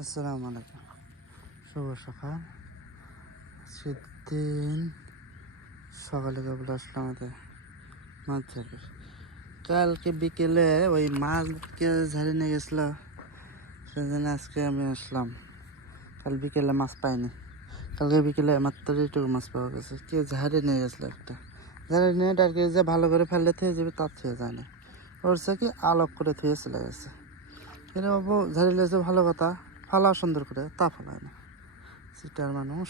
আসসালামু আলাইকুম, শুভ সকাল। সেদিন সকালে কেবল আসলাম আমাদের মাছ ধরবে। কালকে বিকেলে ওই মাছকে ঝাড়িয়ে নিয়ে গেছিল, সেদিন আজকে আমি আসলাম। কাল বিকেলে মাছ পাইনি, কালকে বিকেলে মাত্র এইটুকু মাছ পাওয়া গেছে। কেউ ঝাড়িয়ে নিয়ে গেছিলো, একটা ঝাড়িয়ে নিয়ে ডাকি যে ভালো করে ফেললে থেকে যাবে, তার থেকে যায় না। ওর সে কি আলোক করে থুয়ে চলে গেছে। কিন্তু বাবু ঝাড়িয়ে লেগেছে ভালো কথা, ফালা সুন্দর করে তা ফেলায় না। সিটার মানুষ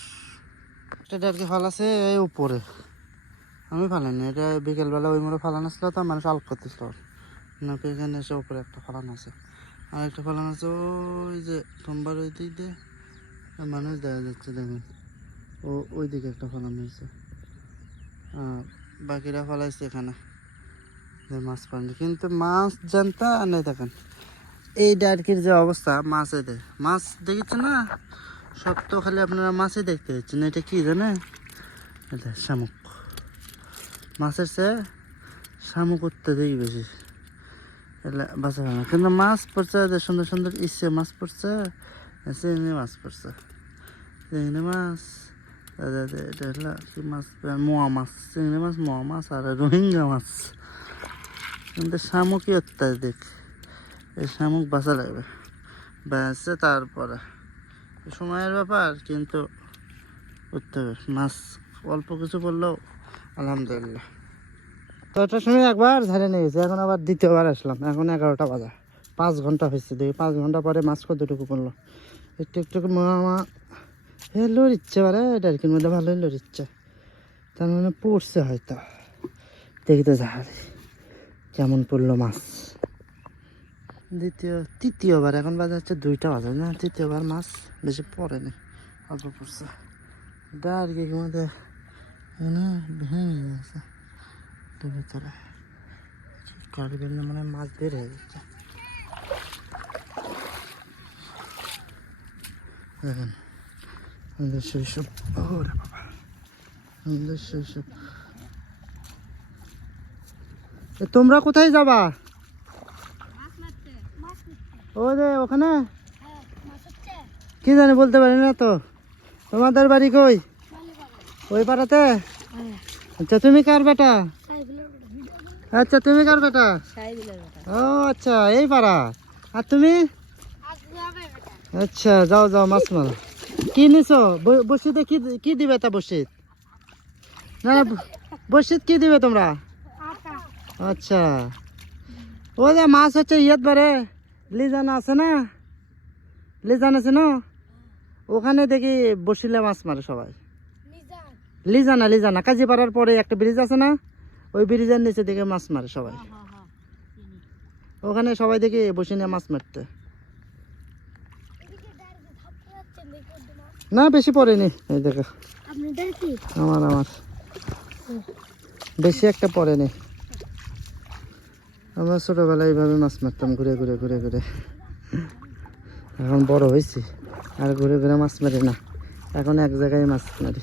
এটা আর কি ফালাছে এই উপরে, আমি ফালাইনি। এটা বিকেলবেলা ওই মোড়ে ফালানো ছিল, তো মানুষ আলোক করতেছিল। নাকি এখানে এসে উপরে একটা ফালানো আছে, আর একটা ফালানো আছে ওই যে সোমবার ওই দিক দিয়ে মানুষ দেখা যাচ্ছে। দেখুন ওই দিকে একটা ফালানো হয়েছে, আর বাকিরা ফালাইছে এখানে মাছ পাননি। কিন্তু মাছ জানতা নেই। দেখেন এই ডারকির যে অবস্থা, মাছ এদের মাছ দেখেছে না, সব তো খালি আপনারা মাছই দেখতে পাচ্ছেন। এটা কি জানেন, এটা শামুক। মাছের চেয়ে শামুক অত্যাধিক বেশি, এলে বাঁচা হয় না। কিন্তু মাছ পড়ছে সুন্দর সুন্দর ইচ্ছে মাছ পড়ছে, চিংড়ি মাছ পড়ছে, চিংড়ি মাছ। এটা হলো কি মাছ, মোয়া মাছ, চিংড়ি মাছ, মোয়া মাছ আর রোহিঙ্গা মাছ। কিন্তু শামুকই অত্যাধিক, এই শামুক বাঁচা লাগবে, বেঁচে তারপরে সময়ের ব্যাপার। কিন্তু করতে হবে, মাছ অল্প কিছু পড়লেও আলহামদুলিল্লাহ। তো ওটার সময় একবার ঝাড়ে নিয়ে গেছি, এখন আবার দ্বিতীয়বার আসলাম। এখন 11টা বাজে, 5 ঘন্টা হয়েছে। দেখি 5 ঘন্টা পরে মাছ কতটুকু পড়লো। একটু একটু মা লোর ইচ্ছে পারে, ডারকির মধ্যে ভালোই লোর ইচ্ছে, তার মানে পড়ছে হয়তো। দেখি তো ঝাড়ি কেমন পড়লো মাছ। তৃতীয়বার, এখন বাজে হচ্ছে 2টা বাজে না, তৃতীয়বার মাছ বেশি পড়েনি, অল্প পড়ছে। ডারকির মধ্যে ভেঙে গেছে ভিতরে, কালবের না মানে মাছ বের হয়ে যাচ্ছে। দেখেন আমাদের শৈশব, ওরে বাবা, আমাদের শৈশব। তোমরা কোথায় যাবা? ও যে ওখানে কি জানি বলতে পারি না তো। তোমাদের বাড়ি কই? ওই পাড়াতে? আচ্ছা তুমি কার বেটা? আচ্ছা তুমি কার বেটা? ও আচ্ছা, এই পাড়া। আর তুমি? আচ্ছা যাও যাও মাছ মারো। কি নিছো বসিতে? কি দিবে তা বসিত? না না, বসিত কি দিবে তোমরা? আচ্ছা ও যে মাছ হচ্ছে ইয়েত বারে লিজান আছে না, লিজান আছে না, ওখানে দেখি বসিলে মাছ মারে সবাই। লিজানা লিজানা কাজীপাড়ার পরে একটা ব্রিজ আছে না, ওই ব্রিজের নিচে দেখে মাছ মারে সবাই। ওখানে সবাই দেখি বসে নিয়ে মাছ মারতে। না বেশি পড়েনি, এই দেখো আমার বেশি একটা পড়েনি। আমরা ছোটবেলায় এইভাবে মাছ মারতাম, ঘুরে ঘুরে ঘুরে ঘুরে। এখন বড় হয়েছি আর ঘুরে ঘুরে মাছ মারি না, এখন এক জায়গায় মাছ মারি।